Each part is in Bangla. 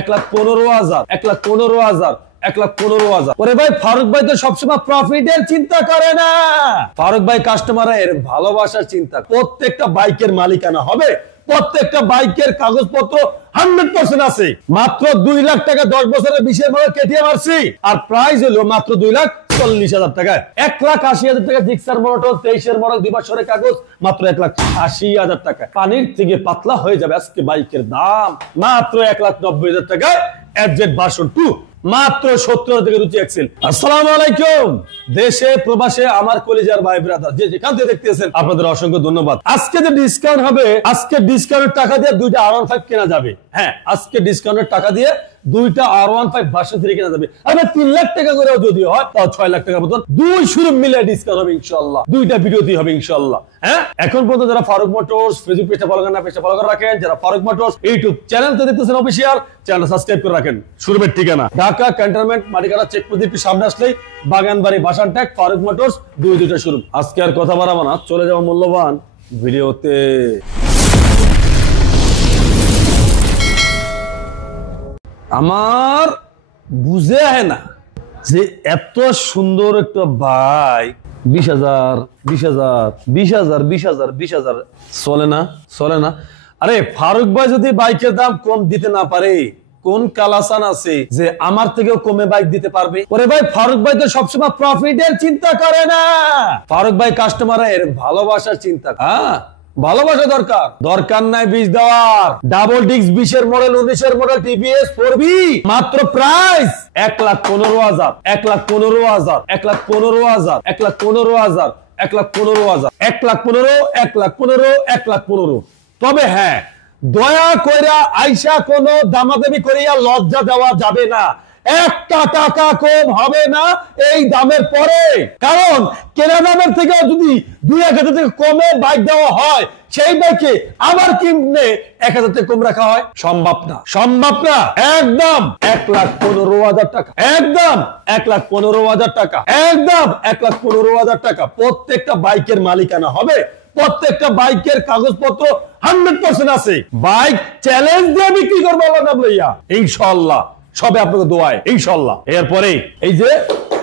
1,15,000, 1,15,000, 1,15,000। ওরে ভাই ফারুক ভাই তো সবসময় প্রফিটের চিন্তা করে না। ফারুক ভাই কাস্টমারের ভালোবাসার চিন্তা। প্রত্যেকটা বাইকের মালিকানা হবে, প্রত্যেকটা বাইকের কাগজপত্র 100% আছে। মাত্র 2 লাখ টাকা 10 বছরের 20 মডেল কেটিএম আরসি, আর প্রাইস হলো মাত্র 2,40,000 টাকায়। 1,80,000 টাকা জিক্সার মোটর 23 এর মডেল 2 বছরের কাগজ মাত্র 1,80,000 টাকা। পানির থেকে পাতলা হয়ে যাবে আজকে বাইকের দাম মাত্র 1,90,000 টাকায়। এফজেড ভার্সন 2 মাত্র 70 থেকে রুচি এক্সেল। আসসালামু আলাইকুম দেশে প্রবাসে আমার কলিজার ভাই ব্রাদার যে যেখান থেকে দেখতেছেন আপনাদের অসংখ্য ধন্যবাদ। আজকে যে ডিসকাউন্ট হবে, আজকে ডিসকাউন্টের টাকা দিয়ে দুইটা R15 কেনা যাবে। হ্যাঁ, আজকে ডিসকাউন্টের টাকা দিয়ে দুইটা R15 ভার্সন 3 কেনা যাবে। আর 3 লাখ টাকা করে যদি হয় তাও 6 লাখ টাকার মতন দুই শুরু মিলে ডিসকাউন্ট হবে ইনশাআল্লাহ। দুইটা ভিডিওতেই হবে ইনশাআল্লাহ। হ্যাঁ, এখন পর্যন্ত যারা ফারুক মোটরস ফেসবুক পেজটা ফলো করেন না, পেজটা ফলো করে রাখেন। যারা ফারুক মোটরস ইউটিউব চ্যানেলতে দেখতেছেন অফিশিয়াল, চ্যানেলটা সাবস্ক্রাইব করে রাখেন। শুরুর ঠিকানা ঢাকা ক্যান্টনমেন্ট মাটিকাটা চেকপোস্ট একটু সামনে আসলেই বাগানবাড়ি বাসানটেক ফারুক মোটরস দুইটা শুরু। আজকে আর কথা বাড়াবো না, চলে যাবো মূল্যবান ভিডিওতে। আমার বুঝে হয় না যে এত সুন্দর একটা বাইক 20,000 20,000 20,000 20,000 20,000 চলে না। আরে ফারুক ভাই যদি বাইকের দাম কম দিতে না পারে, কোন কালাসান আছে যে আমার থেকেও কমে বাইক দিতে পারবে? ওরে ভাই ফারুক ভাই তো সবসময় প্রফিটের চিন্তা করে না। ফারুক ভাই কাস্টমারের ভালোবাসার চিন্তা। হ্যাঁ, ভালোবাসা দরকার নাই বীজ দেওয়ার। ডাবল ডিস্ক 20 এর মডেল 19 এর মডেল টিভিএস 4B মাত্র প্রাইস 1,15,000, 1,15,000, 1,15,000, 1,15,000, 1,15,000, 1,15,000, 1,15,000, 1,15,000। তবে হ্যাঁ, দয়া কইরা আইসা কোনো দামাদামি করিয়া লজ্জা দেওয়া যাবে না। একটা টাকা কম হবে না এই দামের পরে। কারণ কেনা দামের থেকে যদি 2,000 থেকে কমে বাইক দেওয়া হয়, সেই বাইকে আবার কিনে 1,000 থেকে কম রাখা হয়? সম্ভব না। একদম 1,15,000 টাকা, একদম 1,15,000 টাকা, একদম 1,15,000 টাকা। প্রত্যেকটা বাইকের মালিকানা হবে, প্রত্যেকটা বাইকের কাগজপত্র 100% আছে। বাইক চ্যালেঞ্জ দিয়ে বিক্রি করবো আল্লাহ নাম লইয়া ইনশাআল্লাহ। সবে আপনাকে দোয়ায় ইনশাআল্লাহ। এরপরে এই যে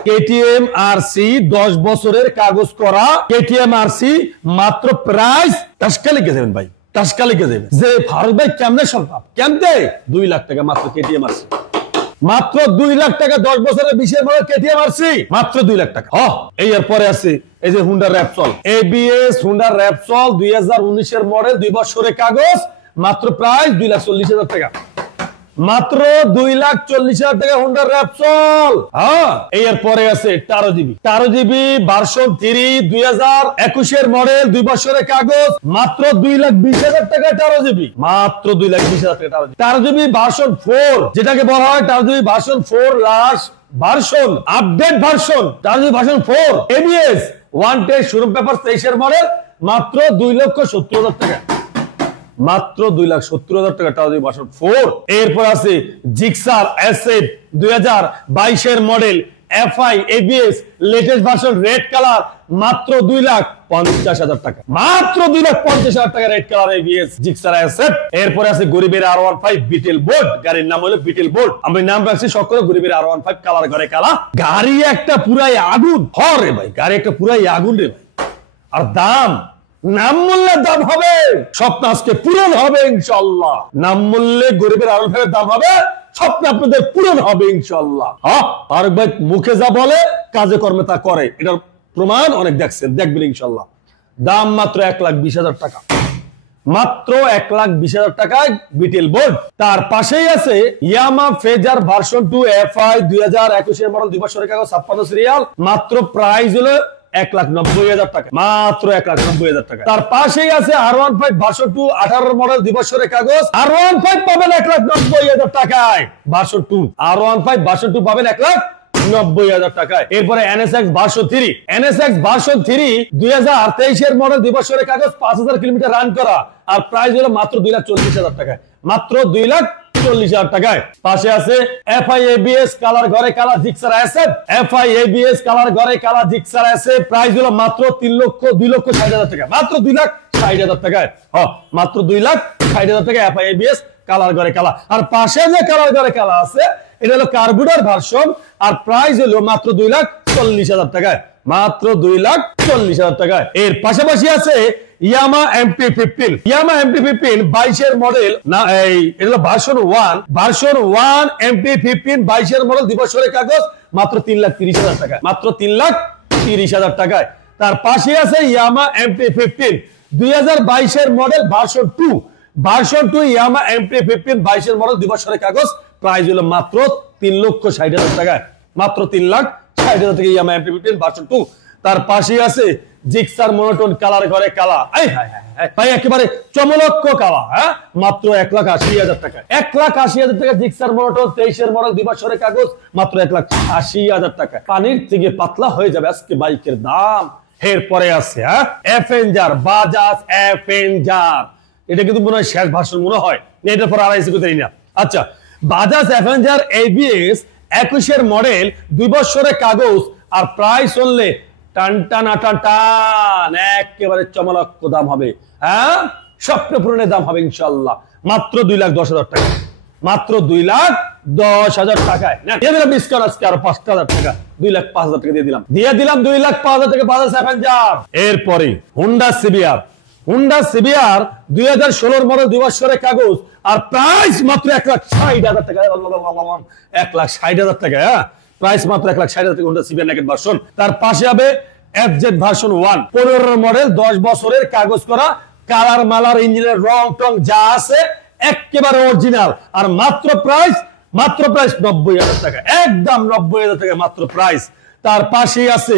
কেটিএম আরসি 10 বছরের কাগজ করা কেটিএম আরসি মাত্র প্রাইস টাসকা লিখে দেবেন ভাই, টাসকা লিখে দেবেন যে ফারুক ভাই কেমনে সম্ভব, কেমনে 2 লাখ টাকা মাত্র কেটিএম আরসি, মাত্র 2 লাখ টাকা 10 বছরের 20 এর মডেল কেটিএম আরসি মাত্র 2 লাখ টাকা। এই এরপরে আছে এই যে Honda Repsol ABS Honda Repsol 2019 এর মডেল 2 বছরের কাগজ মাত্র প্রাইস 2,40,000 টাকা, মাত্র 2,40,000 টাকা হুন্ডা র‍্যাপসল। হ্যাঁ, এর পরে আছে 13GB ভার্সন 3 2021 এর মডেল 2 বছরের কাগজ মাত্র 2,20,000 টাকা 13GB, মাত্র 2,20,000 টাকা 13GB ভার্সন 4, যেটাকে বলা হয় 13GB version 4 last version update version 13GB version 4 ABS one test showroom paper 23 এর মডেল মাত্র 2,70,000 টাকা, মাত্র 2,70,000 টাকা 13GB ভার্সন 4। এরপর আছে জিক্সার এসএফ 2022 এর model FI ABS latest version red colour মাত্র 2,50,000 টাকা, মাত্র 2,50,000 টাকা red colour ABS Gixxer SF. এরপর আছে গরিবের R15 বিটেল বোল্ট, গাড়ির নাম হলো বিটেল বোল্ট। আমি নাম রাখছি সকলে গরিবের R15 কালার ঘরে কালা। গাড়ি একটা পুরাই আগুন। হরে ভাই গাড়ি একটা পুরাই আগুন রে ভাই। আর দাম নাম মূল্যের দাম হবে, স্বপ্ন আজকে পূরণ হবে ইনশাআল্লাহ। নাম মূল্যে গরিবের R15 দাম হবে, স্বপ্ন আপনাদের পূরণ হবে ইনশাআল্লাহ। ফারুক ভাই মুখে যা বলে কাজে কর্মে তা করে, এটার প্রমাণ অনেক দেখবেন ইনশাআল্লাহ। দাম মাত্র 1,20,000 টাকা, মাত্র 1,20,000 টাকায় বিটেল বোল্ট। তার পাশেই আছে ইয়ামা ফেজার ভার্সন 2 এফআই 2021 এর মডেল 2 বছরের কাগজ 56 সিরিয়াল মাত্র প্রাইস হলো 1,90,000 টাকা, মাত্র 1,90,000 টাকা। তার পাশেই আছে R15 ভার্সন 2 18 মডেল 2 বছরের কাগজ R15 পাবেন 1,90,000 টাকায় ভার্সন 2, R15 ভার্সন 2 পাবেন 1,90,000 টাকায়। এরপরে NSX ভার্সন 3 NSX ভার্সন 3 2023 এর মডেল 2 বছরের কাগজ 5,000 কিলোমিটার রান করা, আর প্রাইস হলো মাত্র 2,40,000 টাকায়, মাত্র 2,40,000 টাকায়। পাশে আছে এফআই এবিএস কালার ঘরে কালা Gixxer SF, FI ABS colour ঘরে কালা জিক্সার এসএফ প্রাইস হলো মাত্র 2,60,000 টাকা, মাত্র 2,60,000 টাকায়। মাত্র 2,60,000 টাকা এফআই এবিএস কালার করে কালা। আর পাশে যে কালার করে কালা আছে এটা হলো কার্বুরেটর ভার্সন, আর প্রাইস হলো মাত্র 2,40,000 টাকায়, মাত্র 2,40,000 টাকায়। এর পাশাপাশি আছে ইয়ামা MP15। ইয়ামা MP15 22 মডেল না, এটা হলো ভার্সন 1 MP15 22 মডেল, 2 বছরের কাগজ, মাত্র 3,30,000 টাকা, মাত্র 3,30,000 টাকায়। তার পাশে আছে ইয়ামা MP15 2022 মডেল ভার্সন 2 ইয়ামা MP15 22 মডেল, 2 বছরের কাগজ, প্রাইস হলো মাত্র 3,60,000 টাকায়, মাত্র 3,60,000 টাকা ইয়ামা MP15 ভার্সন 2। তার পাশে আছে জিক্সার মনোটোন কালার করে কালা, ভাই একেবারে চমলক্ষ কালা, হ্যাঁ, মাত্র 1,80,000 টাকা, 1,80,000 টাকা জিক্সার মনোটোন 23 মডেল, 2 বছরের কাগজ, মাত্র 1,80,000 টাকা। পানির থেকে পাতলা হয়ে যাবে আজকে বাইকের দাম। এরপরে আছে অ্যাভেঞ্জার, বাজাজ অ্যাভেঞ্জার, এটা কিন্তু মনে হয় শেষ ভার্সন মনে হয়, এটার পর আর আইসি করতে না। আচ্ছা, বাজাজ অ্যাভেঞ্জার ABS 21 মডেল, 2 বছরের কাগজ, আর প্রাইস হলে টান একেবারে চমলক্ষ দাম হবে, হ্যাঁ, স্বপ্ন পূরণের দাম হবে ইনশাআল্লাহ, মাত্র 2,10,000 টাকা, মাত্র 2,10,000 টাকায়। দিয়ে দিলাম ডিসকাউন্ট আজকে আরো 5,000 টাকা, 2,05,000 টাকা দিয়ে দিলাম 2,05,000 টাকা বাজাজ অ্যাভেঞ্জার। এরপরে হুন্ডা সিবিআর 2016 মডেল, 2 বছরের কাগজ, আর প্রাইস মাত্র 1,60,000 টাকা, 1,60,000 টাকা, হ্যাঁ, প্রাইস মাত্র 1,60,000 টাকা হুন্ডা সিবিআর নেকেড ভার্সন। তার পাশে হবে FZ ভার্সন 1 15 মডেল, 10 বছরের কাগজ করা, কালার মালার ইঞ্জিনের রং টং যা আছে একেবারে অরিজিনাল, আর মাত্র প্রাইস 90,000 টাকা, একদম 90,000 টাকা মাত্র প্রাইস। তার পাশে আছে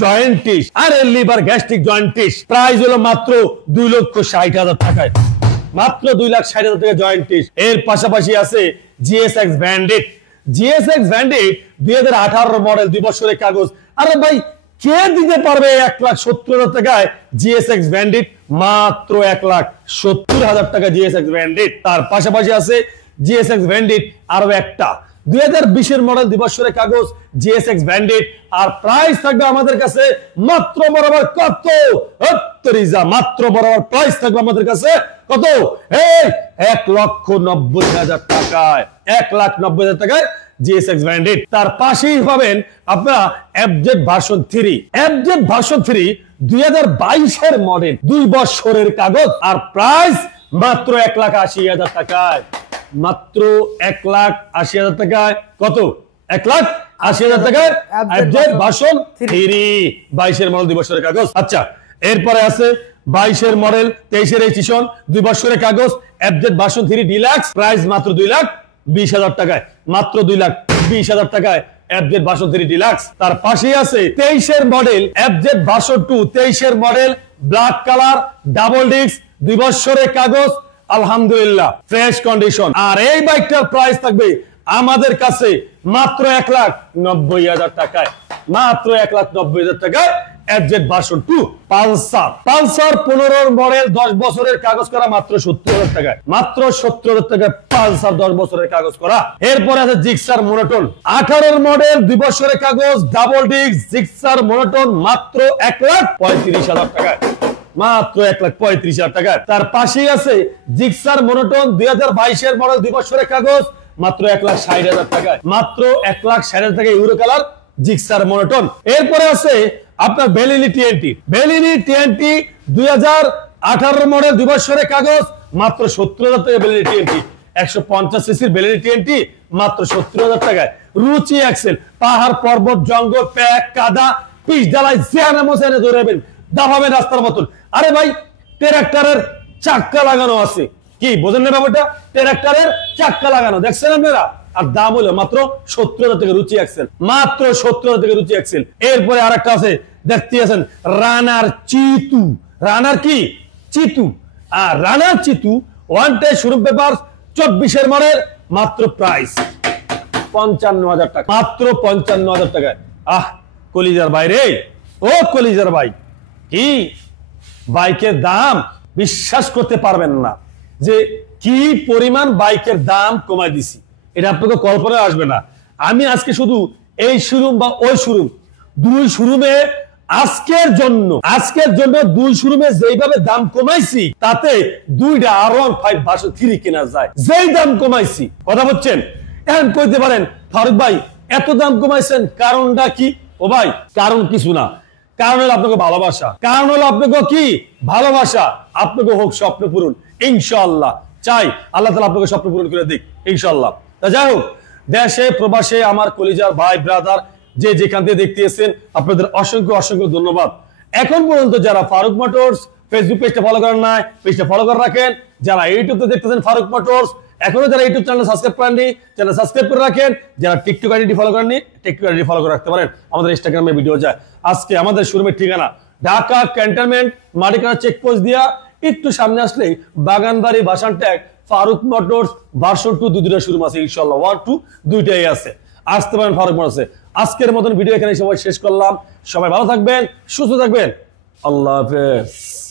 জয়েন্টিস, আরে লিভার গ্যাস্ট্রিক জয়েন্টিস, প্রাইস হলো মাত্র 2,60,000 টাকায়, মাত্র 2,60,000 টাকা জয়েন্টিস। এর পাশাপাশি আছে GSX ব্যান্ডিট 2018 মডেল, 2 বছরের কাগজ। আরে ভাই কে দিতে পারবে 1,70,000 টাকায় GSX ব্যান্ডিট, মাত্র 1,70,000 টাকা GSX ব্যান্ডিট। তার পাশাপাশি আছে GSX ব্যান্ডিট আরো একটা 2020 মডেল, 2 বছরের কাগজ, GSX ব্যান্ডিট, আর প্রাইস থাকবে আমাদের কাছে মাত্র বরাবর কত, মাত্র বরাবর প্রাইস থাকবে আমাদের কাছে কত, এই 1,90,000 টাকায়, 1,90,000 টাকায় GSX ব্যান্ডিট। তার পাশেই পাবেন আপনারা FZ ভার্সন 3 2022 মডেল, 2 বছরের কাগজ, আর প্রাইস মাত্র 1,80,000 টাকায়, মাত্র 1,80,000 টাকায়, কত, 1,80,000 টাকায় FZ ভার্সন 3 22 মডেল, 2 বছরের কাগজ। আচ্ছা, এরপরে আছে 22 মডেল, 23 রেজিস্ট্রেশন, 2 বছরের কাগজ, FZ ভার্সন 3 ডিলাক্স, প্রাইস মাত্র 2,20,000 টাকায়, মাত্র 2,20,000 টাকায় FZ ভার্সন 3 ডিলাক্স। তার পাশেই আছে 23 model FZ version 2, 23 model, black colour, double disc, 2 বছরের কাগজ, আলহামদুলিল্লাহ ফ্রেশ কন্ডিশন। আর এই বাইকটার প্রাইস থাকবে আমাদের কাছে মাত্র 1,90,000 টাকায়, মাত্র 1,90,000 টাকায় FZ ভার্সন 2 পালসার 15 মডেল, 10 বছরের কাগজ করা, মাত্র 70,000 টাকায়, মাত্র 70,000 টাকায় পালসার 10 বছরের কাগজ করা। এরপরে আছে জিক্সার মনোটোন 18 মডেল, 2 বছরের কাগজ, ডাবল ডিস্ক, জিক্সার মনোটোন, মাত্র 1,35,000 টাকায়, মাত্র 1,35,000 টাকায়। তার পাশেই আছে জিক্সার মনোটোন 2022 মডেল, 2 বছরের কাগজ, মাত্র 1,60,000 টাকায়, মাত্র 1,60,000 টাকায় ইউরো কালার জিক্সার মনোটোন। এরপরে আছে আপনার বেলিনি TNT 2018 মডেল, 2 বছরের কাগজ, মাত্র 70,000 টাকা বেলিনি TNT, 150 সিসির বেলিনি TNT, মাত্র 70,000 টাকায়। রুচি এক্সেল, পাহাড় পর্বত জঙ্গল প্যাক কাদা পিচ ডালাই জিয়ানা মোসানে ধরবেন, দাফাবেন রাস্তার মতন। আরে ভাই ট্রাক্টরের চাক্কা লাগানো আছে, কি বোঝেন না ব্যাপারটা, ট্রাক্টরের চাক্কা লাগানো দেখছেন আপনারা, আর দাম হলো মাত্র 70,000 টাকা রুচি এক্সেল, মাত্র 70,000 টাকা রুচি এক্সেল। এরপরে আরেকটা আছে দেখতে আছেন রানার চিতু, রানার কি চিতু, আর রানার চিতু ওয়ান টাই শোরুম পেপার 24 মডেল, মাত্র প্রাইস 55,000 টাকা, মাত্র 55,000 টাকায়। কলিজার ভাই রে, ও কলিজার ভাই, কি বাইকের দাম বিশ্বাস করতে পারবেন না যে কি পরিমাণ বাইকের দাম কমায় দিছি, এটা আপনাকে কল্পনায় আসবে না। আমি আজকে শুধু এই শোরুম বা ওই শোরুম, 2 শোরুমে আজকের জন্য দুই শোরুমে যেইভাবে দাম কমাইছি তাতে দুইটা R15 ভার্সন 3 কেনা যায়, যেই দাম কমাইছি। কথা বলছেন? এখন কইতে পারেন ফারুক ভাই এত দাম কমাইছেন কারণটা কি? ও ভাই কারণ কিছু না, কারণ হলো আপনাকে ভালোবাসা, কারণ হলো আপনাকে কি ভালোবাসা। আপনাকে হোক স্বপ্ন পূরণ ইনশাআল্লাহ, চাই আল্লাহ তাআলা আপনাকে স্বপ্ন পূরণ করে দিক ইনশাআল্লাহ। তা যাই হোক, দেশে প্রবাসে আমার কলিজার ভাই ব্রাদার যে যেখান থেকে দেখতেছেন আপনাদের অসংখ্য অসংখ্য ধন্যবাদ। এখন পর্যন্ত যারা ফারুক মোটরস ফেসবুক পেজটা ফলো করেন নাই, পেজটা ফলো করে রাখেন। যারা ইউটিউবে দেখতেছেন ফারুক মোটরস, এখনো যারা ইউটিউব চ্যানেল সাবস্ক্রাইব করেননি, চ্যানেল সাবস্ক্রাইব করে রাখেন। যারা টিকটক আইডি ফলো করেননি, টিকটক আইডি ফলো করে রাখতে পারেন। আমাদের ইনস্টাগ্রামে ভিডিও যায়। আজকে আমাদের শোরুমের ঠিকানা ঢাকা ক্যান্টনমেন্ট মাটিকানা চেকপোস্ট দিয়া একটু সামনে আসলেই বাগানবাড়ি ভাসান ট্যাগ ফারুক মোটরস ভার্সন 2 দুইটা শোরুম আছে ইনশাআল্লাহ, 1 2 দুইটাই আছে। আসতে পারেন ফারুক মোটরসে। আজকের মতন ভিডিও এখানে সবাই শেষ করলাম। সবাই ভালো থাকবেন, সুস্থ থাকবেন, আল্লাহ হাফেজ।